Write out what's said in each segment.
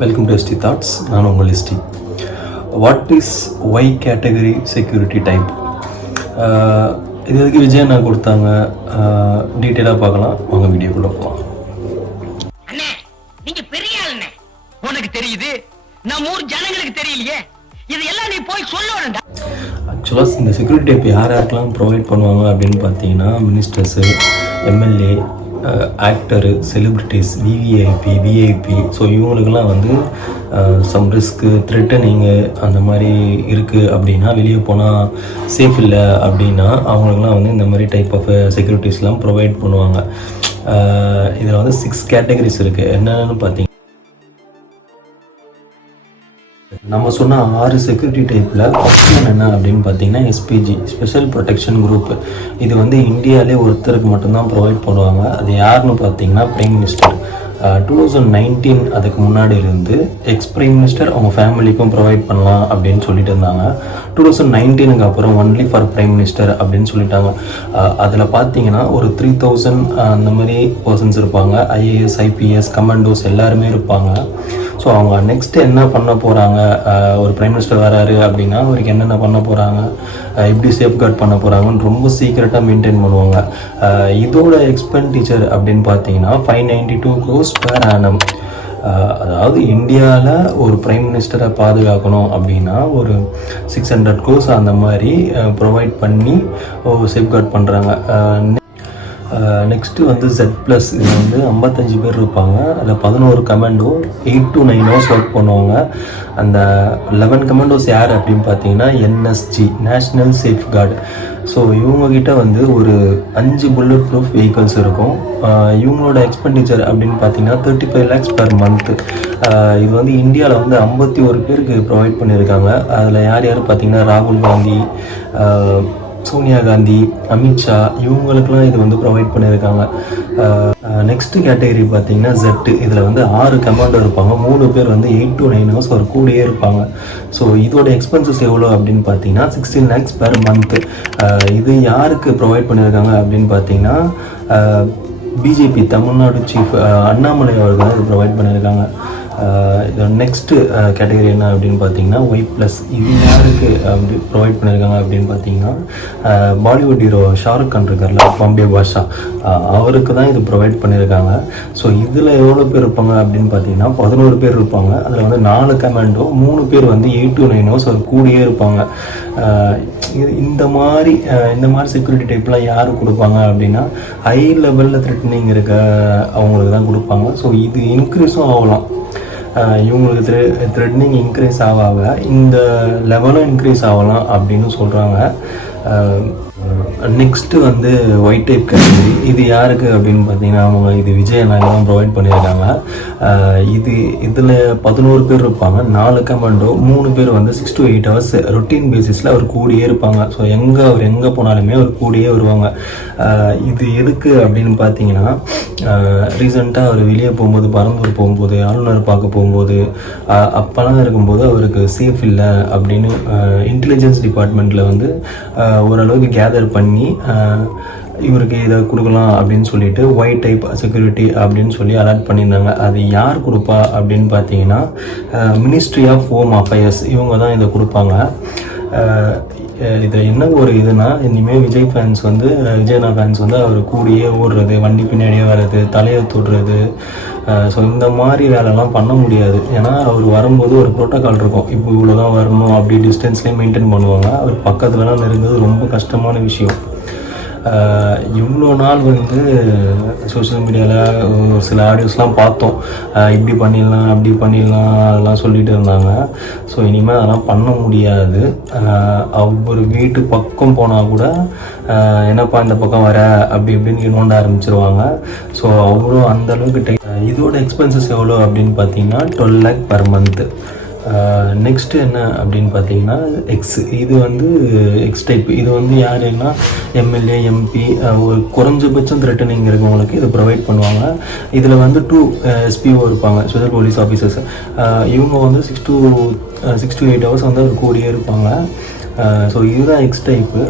Welcome to ST thoughts. நான் உங்கள் SD. What is Y category security type? இது வரைக்கும் விஜய் நான் கொடுத்தாங்க. டீட்டெயிலாக பார்க்கலாம், வாங்க வீடியோக்குள்ளே போகலாம். அண்ணே, நீங்க பெரிய ஆளுண்ணே. உனக்கு தெரியுது, நம்ம ஊர் ஜனங்களுக்கு தெரியலையே. இது எல்லாம் நீ போய் சொல்லணும்டா. ஆக்சுவலாக இந்த செக்யூரிட்டி டைப் யார் யாருக்கெல்லாம் ப்ரொவைட் பண்ணுவாங்க அப்படின்னு பார்த்தீங்கன்னா, ministers, MLA, actor, celebrities, VIP. So இவங்களுக்கெல்லாம் வந்து சம் ரிஸ்க்கு, த்ரெட்டனிங்கு அந்த மாதிரி இருக்குது அப்படின்னா, வெளியே போனால் சேஃப் இல்லை அப்படின்னா அவங்களுக்குலாம் வந்து இந்த மாதிரி டைப் ஆஃப் செக்யூரிட்டிஸ்லாம் ப்ரொவைட் பண்ணுவாங்க. இதில் வந்து 6 கேட்டகரிஸ் இருக்குது. என்னென்னு பார்த்தீங்கன்னா, நம்ம சொன்ன 6 செக்யூரிட்டி டைப்பில் ஆப்ஷன் என்ன அப்படின்னு பார்த்தீங்கன்னா, எஸ்பிஜி, ஸ்பெஷல் ப்ரொடெக்ஷன் குரூப். இது வந்து இந்தியாவிலே ஒருத்தருக்கு மட்டும்தான் ப்ரொவைட் பண்ணுவாங்க. அது யாருன்னு பார்த்தீங்கன்னா, பிரைம் மினிஸ்டர். 2019 அதுக்கு முன்னாடி இருந்து எக்ஸ் பிரைம் மினிஸ்டர் அவங்க ஃபேமிலிக்கும் ப்ரொவைட் பண்ணலாம் அப்படின்னு சொல்லிட்டு இருந்தாங்க. 2019க்கு அப்புறம் ஒன்லி ஃபார் பிரைம் மினிஸ்டர் அப்படின்னு சொல்லிட்டாங்க. அதில் பார்த்தீங்கன்னா ஒரு 3000 அந்த மாதிரி பர்சன்ஸ் இருப்பாங்க. ஐஏஎஸ், ஐபிஎஸ், கமாண்டோஸ் எல்லாருமே இருப்பாங்க. ஸோ அவங்க நெக்ஸ்ட்டு என்ன பண்ண போகிறாங்க, ஒரு பிரைம் மினிஸ்டர் வராரு அப்படின்னா அவருக்கு என்னென்ன பண்ண போகிறாங்க, எப்படி சேஃப்கார்ட் பண்ண போகிறாங்கன்னு ரொம்ப சீக்கிரட்டாக மெயின்டைன் பண்ணுவாங்க. இதோட எக்ஸ்பெண்டிச்சர் அப்படின்னு பார்த்தீங்கன்னா 592 crores per annum. அதாவது இந்தியாவில் ஒரு பிரைம் மினிஸ்டரை பாதுகாக்கணும் அப்படின்னா ஒரு 600 crores அந்த மாதிரி ப்ரொவைட் பண்ணி சேஃப்கார்ட் பண்ணுறாங்க. நெக்ஸ்ட்டு வந்து Z+, இது வந்து 55 பேர் இருப்பாங்க. அதில் 11 கமாண்டோ 8 to 9 hours ஒர்க் பண்ணுவாங்க. அந்த 11 கமாண்டோஸ் யார் அப்படின்னு பார்த்தீங்கன்னா, என்எஸ்ஜி, நேஷ்னல் சேஃப்கார்டு. ஸோ இவங்ககிட்ட வந்து ஒரு 5 புல்லட் ப்ரூஃப் வெஹிக்கல்ஸ் இருக்கும். இவங்களோட எக்ஸ்பெண்டிச்சர் அப்படின்னு பார்த்தீங்கன்னா 35 lakhs per month. இது வந்து இந்தியாவில் வந்து 51 பேருக்கு ப்ரொவைட் பண்ணியிருக்காங்க. அதில் யார் யார் பார்த்தீங்கன்னா, ராகுல் காந்தி, சோனியா காந்தி, அமித்ஷா, இவங்களுக்கெல்லாம் இது வந்து ப்ரொவைட் பண்ணியிருக்காங்க. நெக்ஸ்ட் கேட்டகரி பார்த்தீங்கன்னா Z. இதில் வந்து 6 கமாண்டோ இருப்பாங்க. 3 பேர் வந்து 8 to 9 hours ஒரு கூடயே இருப்பாங்க. ஸோ இதோட எக்ஸ்பென்சஸ் எவ்வளோ அப்படின்னு பார்த்தீங்கன்னா 16 lakhs per month. இது யாருக்கு ப்ரொவைட் பண்ணியிருக்காங்க அப்படின்னு பார்த்தீங்கன்னா, பிஜேபி தமிழ்நாடு சீஃப் அண்ணாமலை அவர்கள் இது ப்ரொவைட் பண்ணியிருக்காங்க. இதோட நெக்ஸ்ட்டு கேட்டகரி என்ன அப்படின்னு பார்த்தீங்கன்னா, Y+. இது யாருக்கு அப்படி ப்ரொவைட் பண்ணியிருக்காங்க அப்படின்னு பார்த்தீங்கன்னா, பாலிவுட் ஹீரோ ஷாருக் கான் இருக்கார்ல, பாம்பே பாஷா, அவருக்கு தான் இது ப்ரொவைட் பண்ணியிருக்காங்க. ஸோ இதில் எவ்வளோ பேர் இருப்பாங்க அப்படின்னு பார்த்தீங்கன்னா 11 பேர் இருப்பாங்க. அதில் வந்து 4 கமாண்டோ, 3 பேர் வந்து 8 to 9 hours ஒரு கூடயே இருப்பாங்க. இந்த மாதிரி செக்யூரிட்டி டைப்லாம் யார் கொடுப்பாங்க அப்படின்னா, ஹை லெவலில் த்ரெட்டனிங் இருக்க அவங்களுக்கு தான் கொடுப்பாங்க. ஸோ இது இன்க்ரீஸும் ஆகலாம். இவங்களுக்கு த்ரெட்னிங் இன்க்ரீஸ் ஆக இந்த லெவலும் இன்க்ரீஸ் ஆகலாம் அப்படின்னு சொல்கிறாங்க. நெக்ஸ்ட்டு வந்து ஒயிட் டைப் கேட்டகரி. இது யாருக்கு அப்படின்னு பார்த்தீங்கன்னா, அவங்க இது விஜய் தான் ப்ரொவைட் பண்ணியிருக்காங்க. இதில் 11 பேர் இருப்பாங்க. 4 கமாண்டோ, 3 பேர் வந்து 6 to 8 hours ரொட்டீன் பேசிஸில் அவர் கூடியே இருப்பாங்க. ஸோ அவர் எங்கே போனாலுமே அவர் கூடியே வருவாங்க. இது எதுக்கு அப்படின்னு பார்த்தீங்கன்னா, ரீசெண்டாக அவர் வெளியே போகும்போது, பரந்தூர் போகும்போது, ஆளுநர் பார்க்க போகும்போது, அப்போலாம் இருக்கும்போது அவருக்கு சேஃப் இல்லை அப்படின்னு இன்டெலிஜென்ஸ் டிபார்ட்மெண்ட்டில் வந்து ஓரளவுக்கு கேதர் பண்ணி இவருக்கு இதை கொடுக்கலாம் அப்படின்னு சொல்லிட்டு ஒயிட் டைப் செக்யூரிட்டி அப்படின்னு சொல்லி அலாட் பண்ணியிருந்தாங்க. அது யார் கொடுப்பா அப்படின்னு பார்த்தீங்கன்னா, மினிஸ்ட்ரி ஆஃப் ஹோம் அஃபேர்ஸ், இவங்க தான் இதை கொடுப்பாங்க. இதில் என்ன ஒரு இதுனா, இனிமேல் விஜய் ஃபேன்ஸ் வந்து அவர் கூடியே ஓடுறது, வண்டி பின்னாடியே வர்றது, தலையை தொடுறது, ஸோ இந்த மாதிரி வேலைலாம் பண்ண முடியாது. ஏன்னா அவர் வரும்போது ஒரு ப்ரோட்டோக்கால் இருக்கும். இப்போ இவ்வளோ தான் வரணும், அப்படி டிஸ்டன்ஸ்லேயே மெயின்டைன் பண்ணுவாங்க. அவர் பக்கத்துலலாம் நெருங்குறது ரொம்ப கஷ்டமான விஷயம். இவ்வளோ நாள் வந்து சோஷியல் மீடியாவில் ஒரு சில ஆடியோஸ்லாம் பார்த்தோம். இப்படி பண்ணிடலாம், அப்படி பண்ணிடலாம், அதெல்லாம் சொல்லிட்டு இருந்தாங்க. ஸோ இனிமேல் அதெல்லாம் பண்ண முடியாது. அவர் வீட்டு பக்கம் போனால் கூட என்னப்பா இந்த பக்கம் வர அப்படி இப்படின்னு நோண்ட ஆரம்பிச்சிருவாங்க. ஸோ அவரும் அந்தளவுக்கு இதோட எக்ஸ்பென்சஸ் எவ்வளோ அப்படின்னு பார்த்தீங்கன்னா 12 lakh per month. நெக்ஸ்ட்டு என்ன அப்படின்னு பார்த்தீங்கன்னா எக்ஸ். இது வந்து எக்ஸ் டைப். இது வந்து யாருன்னா, எம்எல்ஏ, எம்பி, ஒரு குறைஞ்சபட்சம் த்ரெட்டனிங் இருக்கவங்களுக்கு இதை ப்ரொவைட் பண்ணுவாங்க. இதில் வந்து 2 SPO இருப்பாங்க, ஸ்பெஷல் போலீஸ் ஆஃபீஸர்ஸ். இவங்க வந்து 6 to 8 hours வந்து ஒரு கூடியே இருப்பாங்க. ஸோ இதுதான் எக்ஸ் டைப்பு.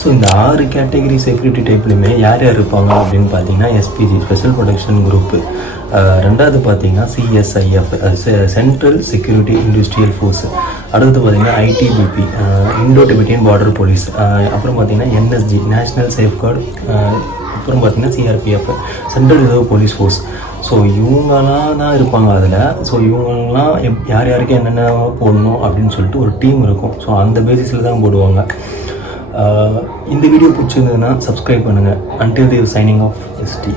ஸோ இந்த 6 கேட்டகரி செக்யூரிட்டி டைப்லையுமே யார் யார் இருப்பாங்க அப்படின்னு பார்த்தீங்கன்னா எஸ்பிஜி ஸ்பெஷல் ப்ரொடெக்ஷன் குரூப்பு, ரெண்டாவது பார்த்தீங்கன்னா சிஎஸ்ஐஎஃப் சென்ட்ரல் செக்யூரிட்டி இண்டஸ்ட்ரியல் ஃபோர்ஸ், அடுத்து பார்த்தீங்கன்னா ITBP Indo Tibetan border police, அப்புறம் பார்த்தீங்கன்னா என்எஸ்ஜி நேஷ்னல் சேஃப்கார்டு, அப்புறம் பார்த்தீங்கன்னா CRPF central reserve police force. So இவங்கெல்லாம் தான் இருப்பாங்க அதில். ஸோ இவங்கெல்லாம் யார் யாருக்கு என்னென்ன போடணும் அப்படின்னு சொல்லிட்டு ஒரு டீம் இருக்கும். ஸோ அந்த பேசிஸில் தான் போடுவாங்க. இந்த வீடியோ பிடிச்சிருந்ததுன்னா சப்ஸ்கிரைப் பண்ணுங்கள். Until Dev signing off ST.